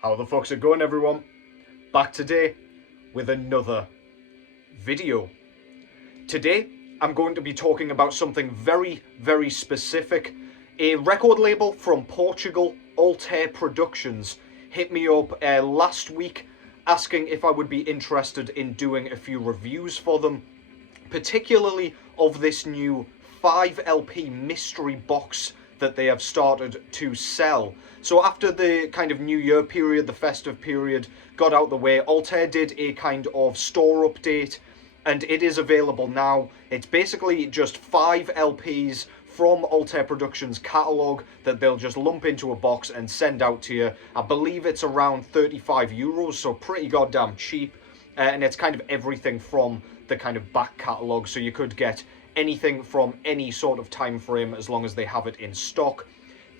How the fuck's it going, everyone? Back today with another video. Today I'm going to be talking about something very, very specific. A record label from Portugal, Altare Productions, hit me up last week asking if I would be interested in doing a few reviews for them, particularly of this new 5 LP mystery box that they have started to sell. So after the kind of New Year period, the festive period got out the way, Altair did a kind of store update, and it is available now. It's basically just 5 LPs from Altare Productions catalogue that they'll just lump into a box and send out to you. I believe it's around 35 euros, so pretty goddamn cheap. And it's kind of everything from the kind of back catalogue, so you could get anything from any sort of time frame as long as they have it in stock.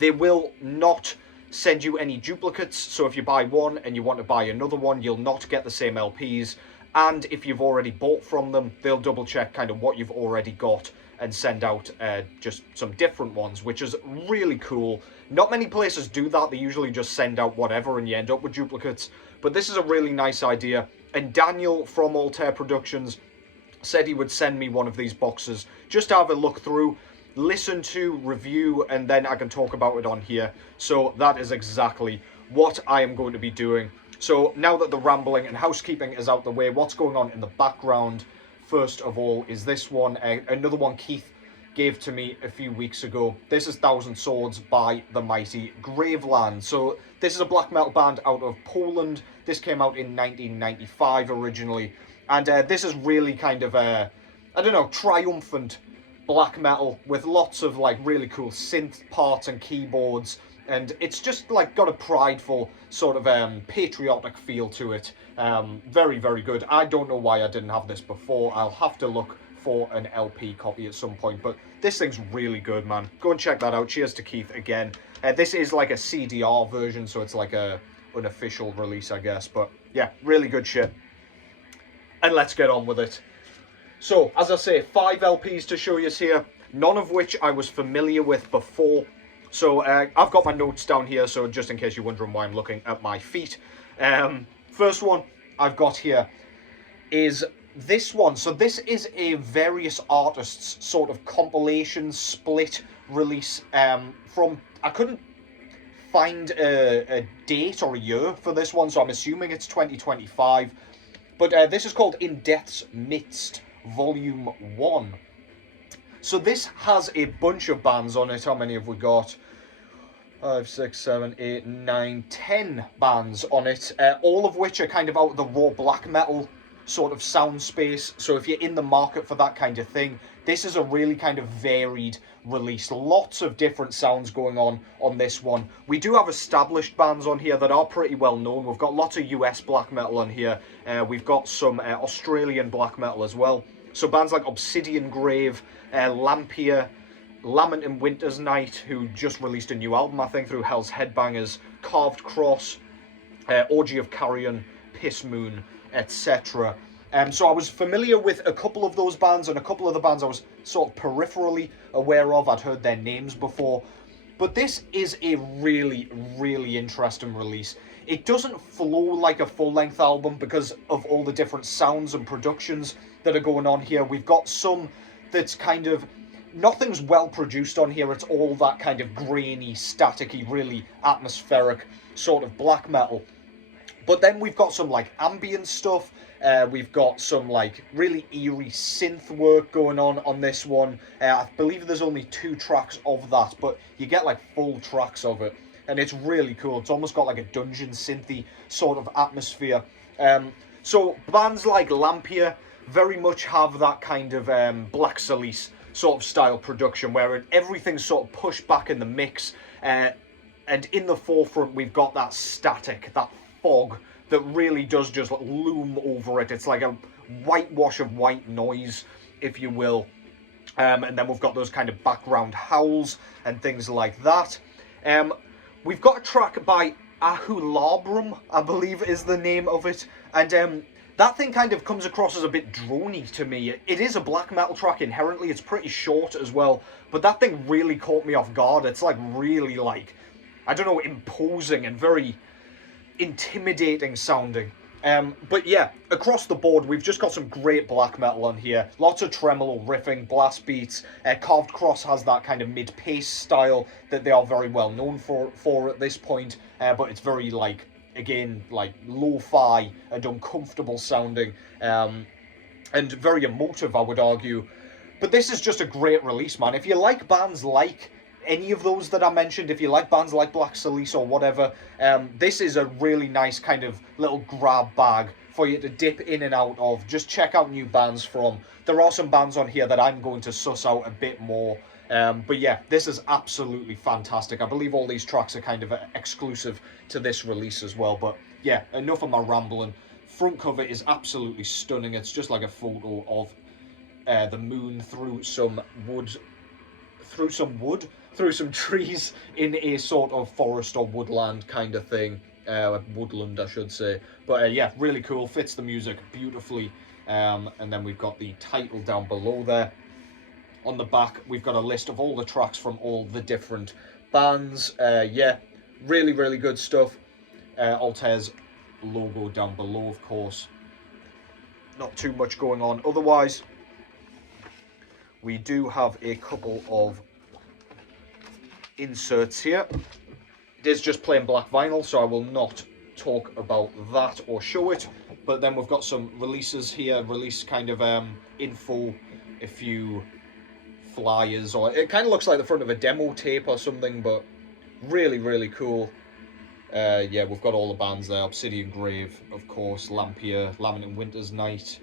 They will not send you any duplicates, so if you buy one and you want to buy another one, you'll not get the same LPs. And if you've already bought from them, they'll double check kind of what you've already got and send out just some different ones, which is really cool. Not many places do that. They usually just send out whatever and you end up with duplicates, but this is a really nice idea. And Daniel from Altare Productions said he would send me one of these boxes just to have a look through, listen to, review, and then I can talk about it on here. So that is exactly what I am going to be doing. So now that the rambling and housekeeping is out the way, what's going on in the background, first of all, is this one, another one Keith gave to me a few weeks ago. This is Thousand Swords by the mighty Graveland. So this is a black metal band out of Poland. This came out in 1995 originally. And this is really kind of a, I don't know, triumphant black metal with lots of like really cool synth parts and keyboards. And it's just like got a prideful sort of patriotic feel to it. Very, very good. I don't know why I didn't have this before. I'll have to look for an LP copy at some point. But this thing's really good, man. Go and check that out. Cheers to Keith again. This is like a CDR version, so it's like a unofficial release, I guess. But yeah, really good shit. And let's get on with it. So, as I say, 5 LPs to show you here, none of which I was familiar with before. So, I've got my notes down here, so just in case you're wondering why I'm looking at my feet. First one I've got here is this one. So this is a various artists sort of compilation split release from, I couldn't find a date or a year for this one, so I'm assuming it's 2025. But this is called In Death's Midst, Volume 1. So this has a bunch of bands on it. How many have we got? 5, 6, 7, 8, 9, 10 bands on it. All of which are kind of out of the raw black metal sort of sound space. So if you're in the market for that kind of thing, this is a really kind of varied release. Lots of different sounds going on this one. We do have established bands on here that are pretty well known. We've got lots of US black metal on here. We've got some Australian black metal as well. So bands like Obsidian Grave, Lampier, Lament in Winter's Night, who just released a new album, I think, through Hell's Headbangers, Carved Cross, Orgy of Carrion, Piss Moon, etc. So I was familiar with a couple of those bands, and a couple of the bands I was sort of peripherally aware of. I'd heard their names before. But this is a really, really interesting release. It doesn't flow like a full-length album because of all the different sounds and productions that are going on here. We've got some that's kind of, nothing's well produced on here. It's all that kind of grainy, staticky, really atmospheric sort of black metal. But then we've got some like ambient stuff. We've got some like really eerie synth work going on this one. I believe there's only 2 tracks of that, but you get like full tracks of it. And it's really cool. It's almost got like a dungeon synthy sort of atmosphere. So bands like Lampier very much have that kind of Black Salice sort of style production where everything's sort of pushed back in the mix. And in the forefront, we've got that static, that fog that really does just loom over it. It's like a whitewash of white noise, if you will. And then we've got those kind of background howls and things like that. We've got a track by Ahulabrum, I believe is the name of it. And that thing kind of comes across as a bit drony to me. It is a black metal track inherently. It's pretty short as well. But that thing really caught me off guard. It's like really like, I don't know, imposing and very intimidating sounding. But yeah, across the board, we've just got some great black metal on here. Lots of tremolo riffing, blast beats. Carved Cross has that kind of mid-pace style that they are very well known for at this point. But it's very, like, again, like, lo-fi and uncomfortable sounding. And very emotive, I would argue. But this is just a great release, man. If you like bands like any of those that I mentioned, if you like bands like Black Salice or whatever, this is a really nice kind of little grab bag for you to dip in and out of. Just check out new bands from. There are some bands on here that I'm going to suss out a bit more. But yeah, this is absolutely fantastic. I believe all these tracks are kind of exclusive to this release as well. But yeah, enough of my rambling. Front cover is absolutely stunning. It's just like a photo of the moon through some trees in a sort of forest or woodland kind of thing. Woodland, I should say. But yeah, really cool. Fits the music beautifully. And then we've got the title down below there. On the back, we've got a list of all the tracks from all the different bands. Yeah, really, really good stuff. Altare's logo down below, of course. Not too much going on otherwise. We do have a couple of inserts here. It is just plain black vinyl, so I will not talk about that or show it. But then we've got some releases here, release kind of info, a few flyers, or it kind of looks like the front of a demo tape or something, but really, really cool. Yeah, we've got all the bands there. Obsidian Grave, of course, Lampier, Lament Winter's Night,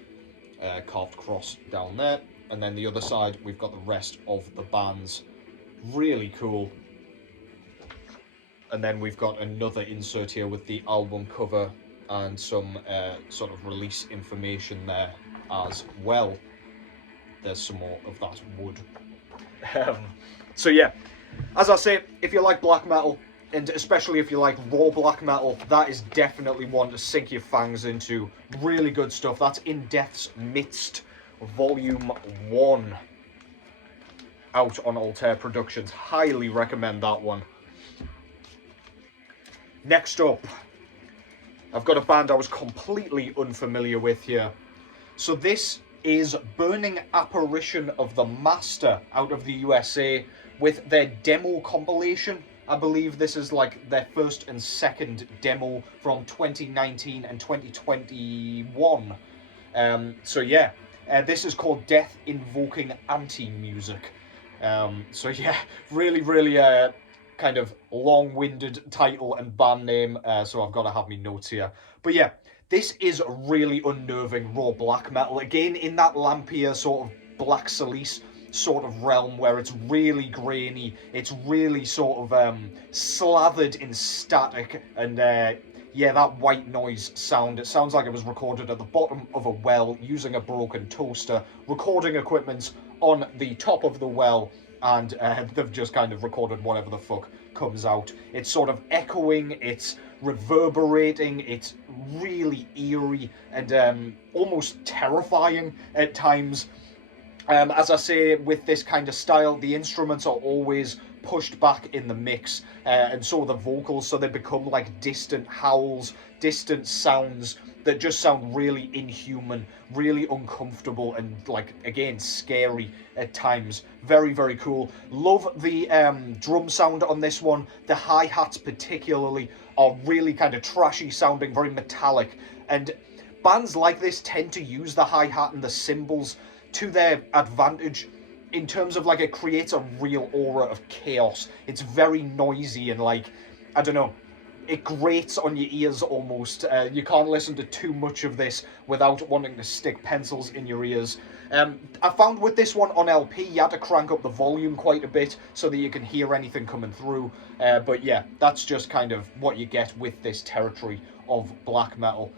Carved Cross down there. And then the other side, we've got the rest of the bands. Really cool. And then we've got another insert here with the album cover and some sort of release information there as well. There's some more of that wood. So yeah, as I say, if you like black metal, and especially if you like raw black metal, that is definitely one to sink your fangs into. Really good stuff. That's In Death's Midst, Volume 1. Out on Altare Productions. Highly recommend that one. Next up, I've got a band I was completely unfamiliar with here. So this is Burning Apparition of the Master out of the USA with their demo compilation. I believe this is like their first and second demo from 2019 and 2021. So yeah, this is called Death Invoking Anti-Music. So yeah, really, really kind of long-winded title and band name, so I've got to have my notes here. But yeah, this is really unnerving raw black metal. Again, in that Lampier sort of Black Salice sort of realm where it's really grainy, it's really sort of slathered in static, and yeah, that white noise sound. It sounds like it was recorded at the bottom of a well using a broken toaster, recording equipment on the top of the well, and they've just kind of recorded whatever the fuck comes out. It's sort of echoing, it's reverberating, it's really eerie and almost terrifying at times. As I say, with this kind of style, the instruments are always pushed back in the mix, and so are the vocals, so they become like distant howls, distant sounds that just sound really inhuman, really uncomfortable, and like, again, scary at times. Very, very cool. Love the drum sound on this one. The hi-hats particularly are really kind of trashy sounding, very metallic, and bands like this tend to use the hi-hat and the cymbals to their advantage in terms of like it creates a real aura of chaos. It's very noisy and like, I don't know, it grates on your ears almost. You can't listen to too much of this without wanting to stick pencils in your ears. I found with this one on LP, you had to crank up the volume quite a bit so that you can hear anything coming through. But yeah, that's just kind of what you get with this territory of black metal.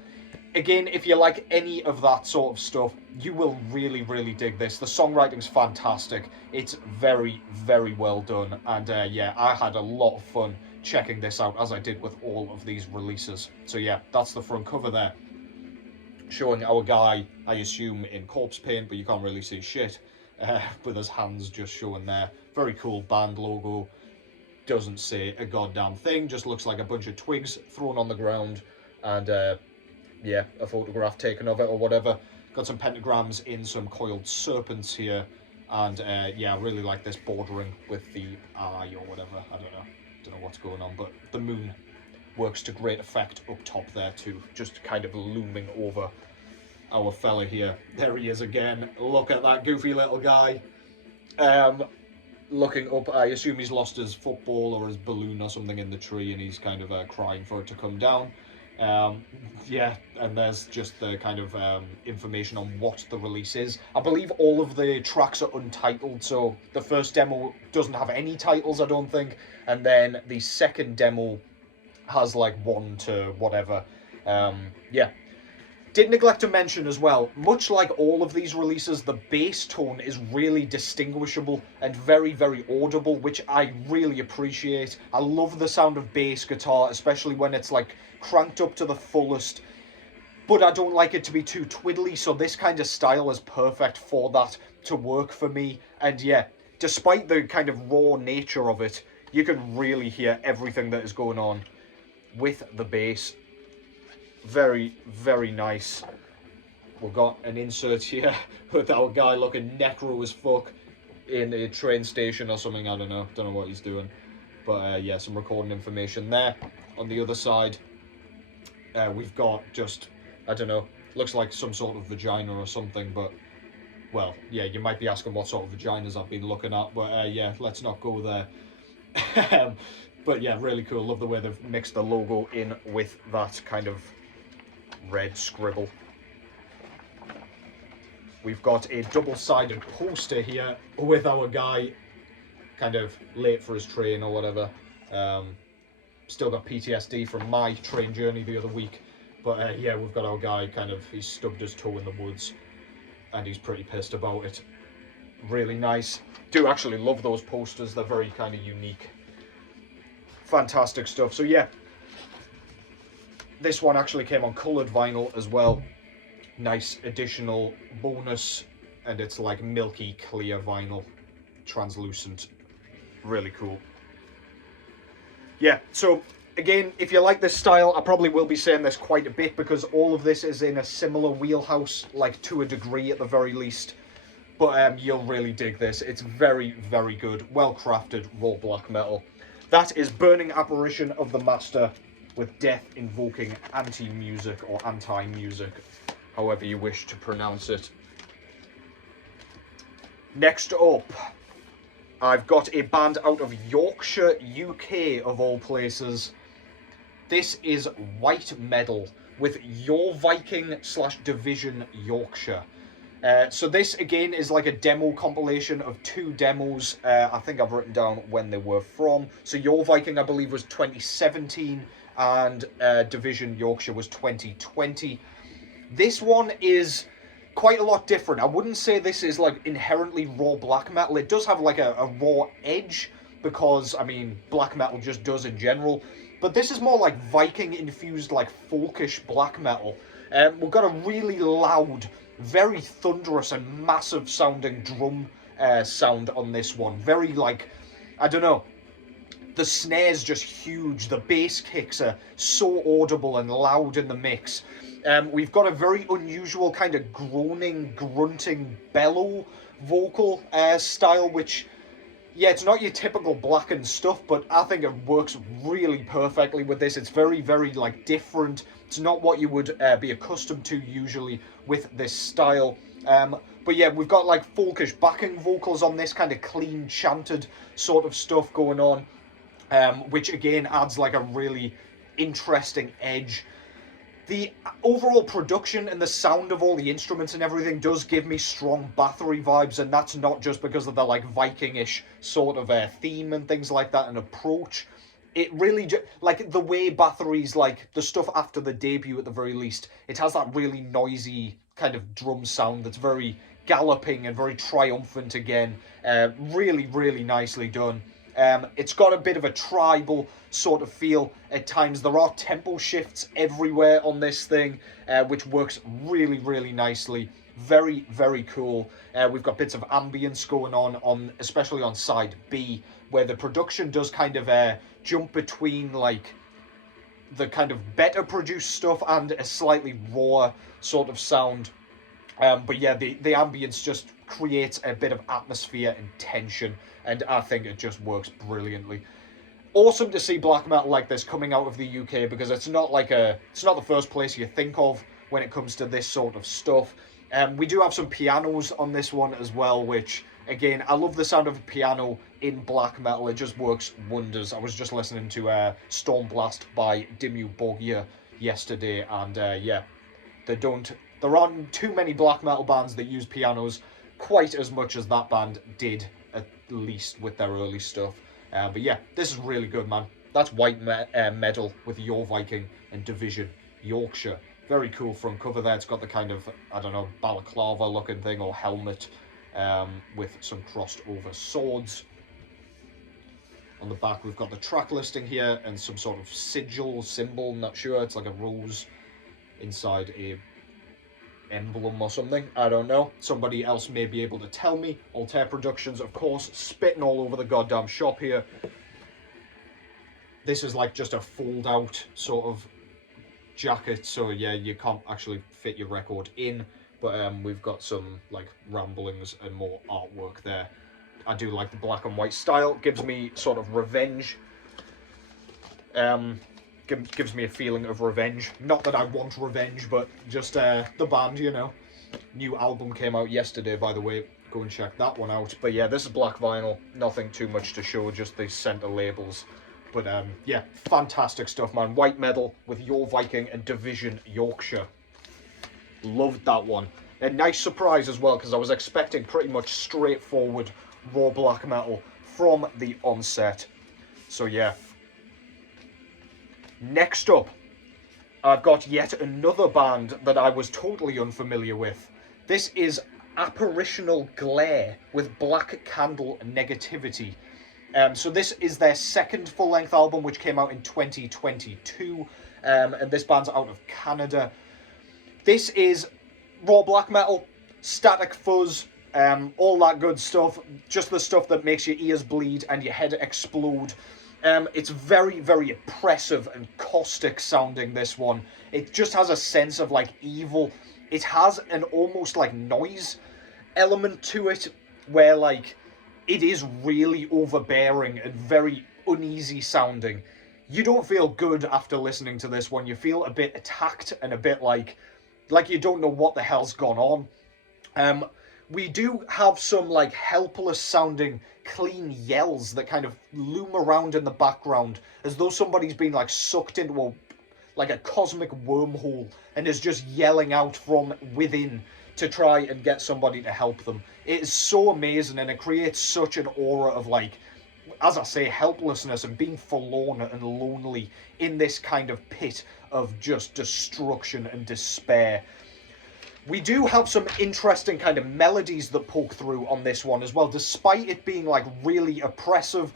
Again, if you like any of that sort of stuff, you will really, really dig this. The songwriting's fantastic. It's very, very well done. And yeah, I had a lot of fun checking this out, as I did with all of these releases. So yeah, that's the front cover there. Showing our guy, I assume, in corpse paint, but you can't really see shit. With his hands just showing there. Very cool band logo. Doesn't say a goddamn thing, just looks like a bunch of twigs thrown on the ground. and yeah, a photograph taken of it or whatever. Got some pentagrams in some coiled serpents here, and yeah, I really like this bordering with the eye or whatever. I don't know what's going on, but the moon works to great effect up top there too, just kind of looming over our fella here. There he is again. Look at that goofy little guy. Looking up, I assume he's lost his football or his balloon or something in the tree, and he's kind of crying for it to come down. Yeah, and there's just the kind of information on what the release is. I believe all of the tracks are untitled, so the first demo doesn't have any titles, I don't think, and then the second demo has like 1 to whatever. Yeah. Did neglect to mention as well, much like all of these releases, the bass tone is really distinguishable and very, very audible, which I really appreciate. I love the sound of bass guitar, especially when it's like cranked up to the fullest, but I don't like it to be too twiddly, so this kind of style is perfect for that to work for me. And yeah, despite the kind of raw nature of it, you can really hear everything that is going on with the bass. Very, very nice. We've got an insert here with our guy looking necro as fuck in a train station or something. I don't know what he's doing, but yeah, some recording information there. On the other side, we've got just, I don't know, looks like some sort of vagina or something, but well, yeah, you might be asking what sort of vaginas I've been looking at, but yeah, let's not go there. But yeah, really cool. Love the way they've mixed the logo in with that kind of red scribble. We've got a double-sided poster here with our guy kind of late for his train or whatever. Still got PTSD from my train journey the other week, but yeah, we've got our guy kind of, he's stubbed his toe in the woods and he's pretty pissed about it. Really nice. Do actually love those posters, they're very kind of unique. Fantastic stuff. So yeah, this one actually came on coloured vinyl as well. Nice additional bonus, and it's like milky clear vinyl, translucent. Really cool. Yeah, so again, if you like this style, I probably will be saying this quite a bit because all of this is in a similar wheelhouse, like to a degree at the very least. But you'll really dig this. It's very, very good, well crafted raw black metal. That is Burning Apparition of the Master with death invoking anti-music or anti-music, however you wish to pronounce it. Next up, I've got a band out of Yorkshire, UK of all places. This is white metal with Your Viking / Division Yorkshire. So this again is like a demo compilation of 2 demos. I think I've written down when they were from. So Your Viking, I believe, was 2017 and Division Yorkshire was 2020. This one is quite a lot different. I wouldn't say this is like inherently raw black metal. It does have like a raw edge because, I mean, black metal just does in general. But this is more like Viking infused, like folkish black metal. We've got a really loud, very thunderous and massive sounding drum sound on this one. Very like, I don't know, the snare's just huge. The bass kicks are so audible and loud in the mix. We've got a very unusual kind of groaning, grunting, bellow vocal style, which, yeah, it's not your typical blackened stuff, but I think it works really perfectly with this. It's very, very, like, different. It's not what you would be accustomed to usually with this style. But yeah, we've got, like, folkish backing vocals on this, kind of clean, chanted sort of stuff going on, which, again, adds, like, a really interesting edge. The overall production and the sound of all the instruments and everything does give me strong Bathory vibes, and that's not just because of the like Viking-ish sort of theme and things like that and approach. It really, like the way Bathory's, like the stuff after the debut at the very least, it has that really noisy kind of drum sound that's very galloping and very triumphant again. Really, really nicely done. It's got a bit of a tribal sort of feel at times. There are tempo shifts everywhere on this thing, which works really, really nicely. Very, very cool. We've got bits of ambience going on, especially on side B, where the production does kind of jump between like the kind of better produced stuff and a slightly rawer sort of sound. But yeah, the ambience just creates a bit of atmosphere and tension, and I think it just works brilliantly. Awesome to see black metal like this coming out of the UK, because it's not the first place you think of when it comes to this sort of stuff. We do have some pianos on this one as well, which, again, I love the sound of a piano in black metal. It just works wonders. I was just listening to Stormblast by Dimmu Borgir yesterday, and yeah, there aren't too many black metal bands that use pianos quite as much as that band did, at least with their early stuff. But yeah, this is really good, man. That's white metal with Your Viking and Division Yorkshire. Very cool front cover there. It's got the kind of, I don't know, balaclava looking thing or helmet with some crossed over swords. On the back, we've got the track listing here and some sort of symbol, not sure. It's like a rose inside a emblem or something. I don't know. Somebody else may be able to tell me. Altare Productions, of course, spitting all over the goddamn shop here. This is like just a fold-out sort of jacket, so yeah, you can't actually fit your record in, but we've got some like ramblings and more artwork there. I do like the black and white style. Gives me sort of revenge. Gives me a feeling of revenge. Not that I want revenge, but just the band, you know. New album came out yesterday, by the way. Go and check that one out. But yeah, this is black vinyl. Nothing too much to show, just the center labels. But yeah, fantastic stuff, man. White metal with Your Viking and Division Yorkshire. Loved that one. A nice surprise as well, because I was expecting pretty much straightforward raw black metal from the onset. So yeah. Next up, I've got yet another band that I was totally unfamiliar with. This is Apparitional Glare with Black Candle Negativity. So this is their second full-length album, which came out in 2022, and this band's out of Canada. This is raw black metal, static fuzz, all that good stuff, just the stuff that makes your ears bleed and your head explode. It's very, very oppressive and caustic sounding, this one. It just has a sense of, like, evil. It has an almost, like, noise element to it, where, like, it is really overbearing and very uneasy sounding. You don't feel good after listening to this one. You feel a bit attacked and a bit like you don't know what the hell's gone on. We do have some, like, helpless sounding clean yells that kind of loom around in the background, as though somebody's been, like, sucked into a cosmic wormhole and is just yelling out from within to try and get somebody to help them. It is so amazing, and it creates such an aura of, like, as I say, helplessness and being forlorn and lonely in this kind of pit of just destruction and despair. We do have some interesting kind of melodies that poke through on this one as well, despite it being, like, really oppressive.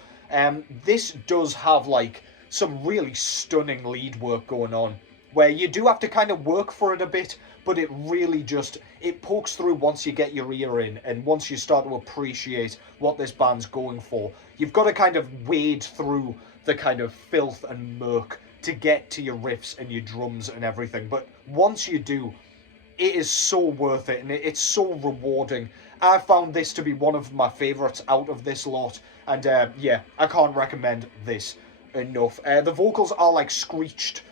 This does have, like, some really stunning lead work going on, where you do have to kind of work for it a bit, but it really just, it pokes through once you get your ear in, and once you start to appreciate what this band's going for. You've got to kind of wade through the kind of filth and murk to get to your riffs and your drums and everything, but once you do, it is so worth it, and it's so rewarding. I found this to be one of my favourites out of this lot, and yeah, I can't recommend this enough. The vocals are like screeched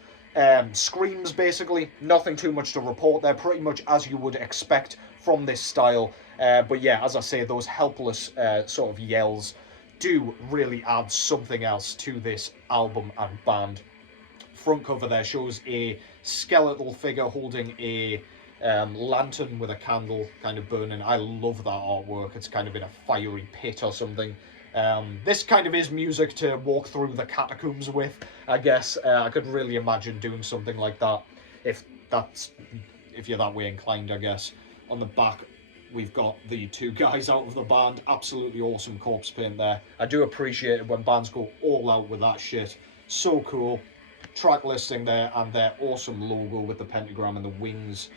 screams, basically. Nothing too much to report. They're pretty much as you would expect from this style. But yeah, as I say, those helpless sort of yells do really add something else to this album and band. Front cover there shows a skeletal figure holding a lantern with a candle kind of burning. I love that artwork. It's kind of in a fiery pit or something. This kind of is music to walk through the catacombs with, I guess. I could really imagine doing something like that if you're that way inclined, I guess. On the back, we've got the two guys out of the band. Absolutely awesome corpse paint there. I do appreciate it when bands go all out with that shit. So cool. Track listing there, and their awesome logo with the pentagram and the wings.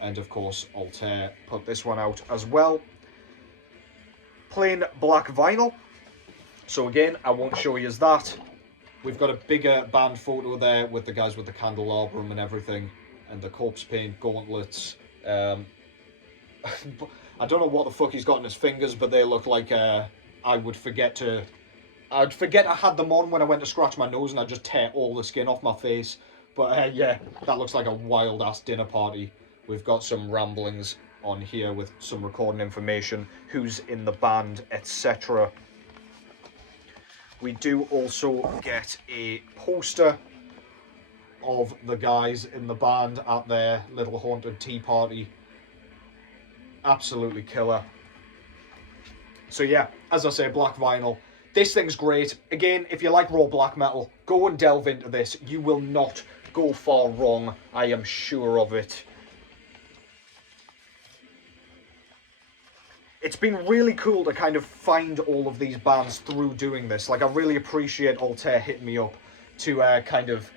And of course, Altair put this one out as well. Plain black vinyl. So again, I won't show you that. We've got a bigger band photo there with the guys with the candelabrum and everything, and the corpse paint gauntlets. I don't know what the fuck he's got in his fingers, but they look like I'd forget I had them on when I went to scratch my nose and I'd just tear all the skin off my face. But yeah, that looks like a wild ass dinner party. We've got some ramblings on here with some recording information, who's in the band, etc. We do also get a poster of the guys in the band at their little haunted tea party. Absolutely killer. So yeah, as I say, black vinyl. This thing's great. Again, if you like raw black metal, go and delve into this. You will not go far wrong. I am sure of it. It's been really cool to kind of find all of these bands through doing this. Like, I really appreciate Altair hitting me up to kind of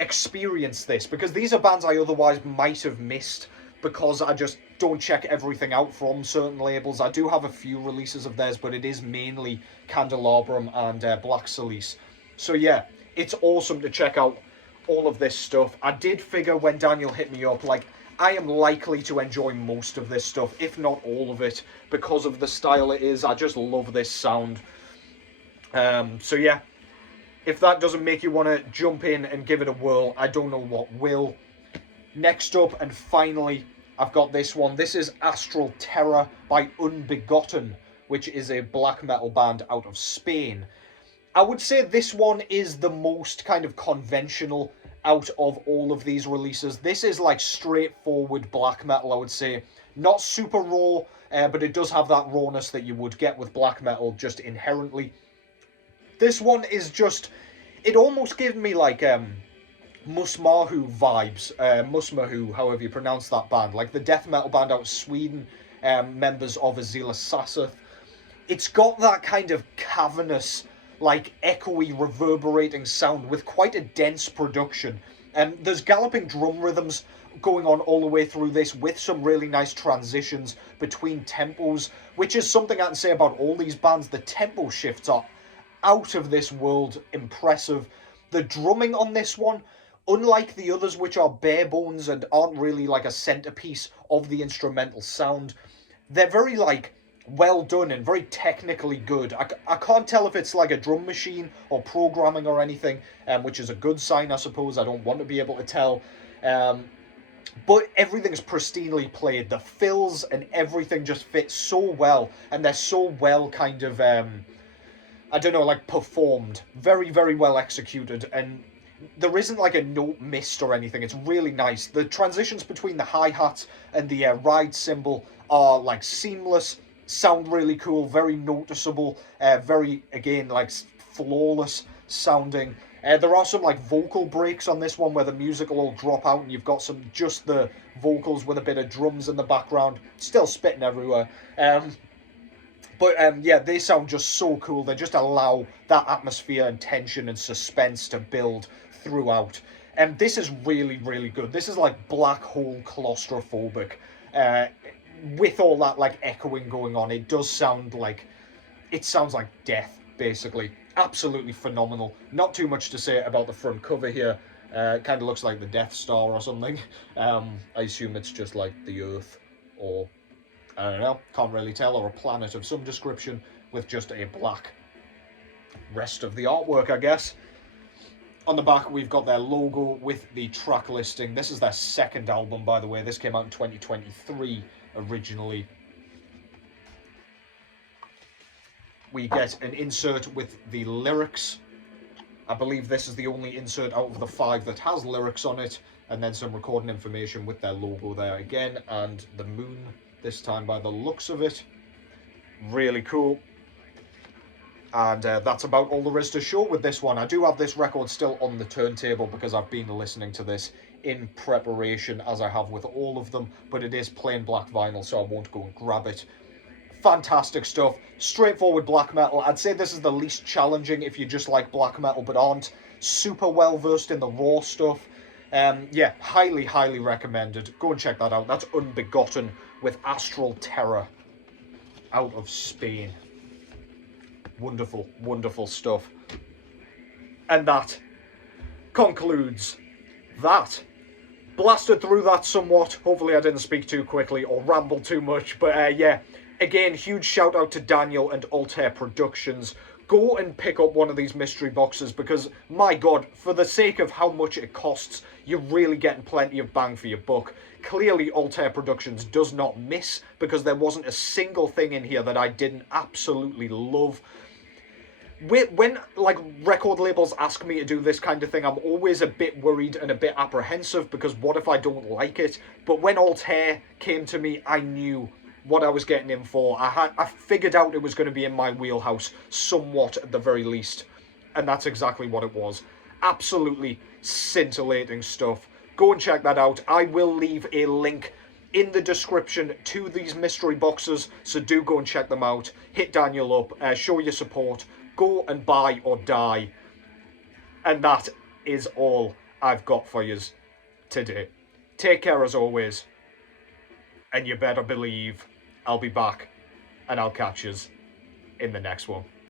experience this, because these are bands I otherwise might have missed because I just don't check everything out from certain labels. I do have a few releases of theirs, but it is mainly Candelabrum and Black Salice. So yeah, it's awesome to check out all of this stuff. I did figure when Daniel hit me up, like, I am likely to enjoy most of this stuff, if not all of it, because of the style it is. I just love this sound. So yeah, if that doesn't make you want to jump in and give it a whirl, I don't know what will. Next up, and finally, I've got this one. This is Astral Terror by Unbegotten, which is a black metal band out of Spain. I would say this one is the most kind of conventional out of all of these releases. This is like straightforward black metal, I would say. Not super raw, but it does have that rawness that you would get with black metal just inherently. This one is just, it almost gives me like Musmahu vibes. Musmahu, however you pronounce that band. Like the death metal band out of Sweden, members of Azila Sassoth. It's got that kind of cavernous, like echoey, reverberating sound with quite a dense production. There's galloping drum rhythms going on all the way through this with some really nice transitions between tempos, which is something I can say about all these bands. The tempo shifts are out of this world impressive. The drumming on this one, unlike the others which are bare bones and aren't really like a centerpiece of the instrumental sound, they're very like well done and very technically good. I can't tell if it's like a drum machine or programming or anything, which is a good sign, I suppose. I don't want to be able to tell. But everything's pristinely played. The fills and everything just fit so well, and they're so well kind of, I don't know, like performed. Very, very well executed, and there isn't like a note missed or anything. It's really nice. The transitions between the hi-hats and the ride cymbal are like seamless, sound really cool, very noticeable, very, again, like flawless sounding. There are some like vocal breaks on this one where the music will all drop out and you've got some just the vocals with a bit of drums in the background, still spitting everywhere. But yeah, they sound just so cool. They just allow that atmosphere and tension and suspense to build throughout. And this is really, really good. This is like black hole claustrophobic. With all that like echoing going on, it does sound like, it sounds like death, basically. Absolutely phenomenal. Not too much to say about the front cover here. It kind of looks like the Death Star or something. I assume it's just like the Earth, or I don't know, can't really tell, or a planet of some description with just a black rest of the artwork, I guess. On the back, we've got their logo with the track listing. This is their second album, by the way. This came out in 2023 originally. We get an insert with the lyrics. I believe this is the only insert out of the 5 that has lyrics on it, and then some recording information with their logo there again, and the moon this time by the looks of it. Really cool. And that's about all there is to show with this one. I do have this record still on the turntable because I've been listening to this in preparation, as I have with all of them, but it is plain black vinyl, so I won't go and grab it. Fantastic stuff. Straightforward black metal. I'd say this is the least challenging if you just like black metal but aren't super well versed in the raw stuff. Yeah, highly, highly recommended. Go and check that out. That's Unbegotten with Astral Terror out of Spain. Wonderful, wonderful stuff. And that concludes that. Blasted through that somewhat. Hopefully I didn't speak too quickly or ramble too much. But yeah, again, huge shout out to Daniel and Altair Productions. Go and pick up one of these mystery boxes because, my god, for the sake of how much it costs, you're really getting plenty of bang for your buck. Clearly, Altare Productions does not miss because there wasn't a single thing in here that I didn't absolutely love. When, like, record labels ask me to do this kind of thing, I'm always a bit worried and a bit apprehensive because what if I don't like it? But when Altair came to me, I knew what I was getting in for. I figured out it was going to be in my wheelhouse somewhat at the very least. And that's exactly what it was. Absolutely scintillating stuff. Go and check that out. I will leave a link in the description to these mystery boxes, so do go and check them out. Hit Daniel up, show your support, go and buy or die. And that is all I've got for yous today. Take care as always, and you better believe I'll be back, and I'll catch yous in the next one.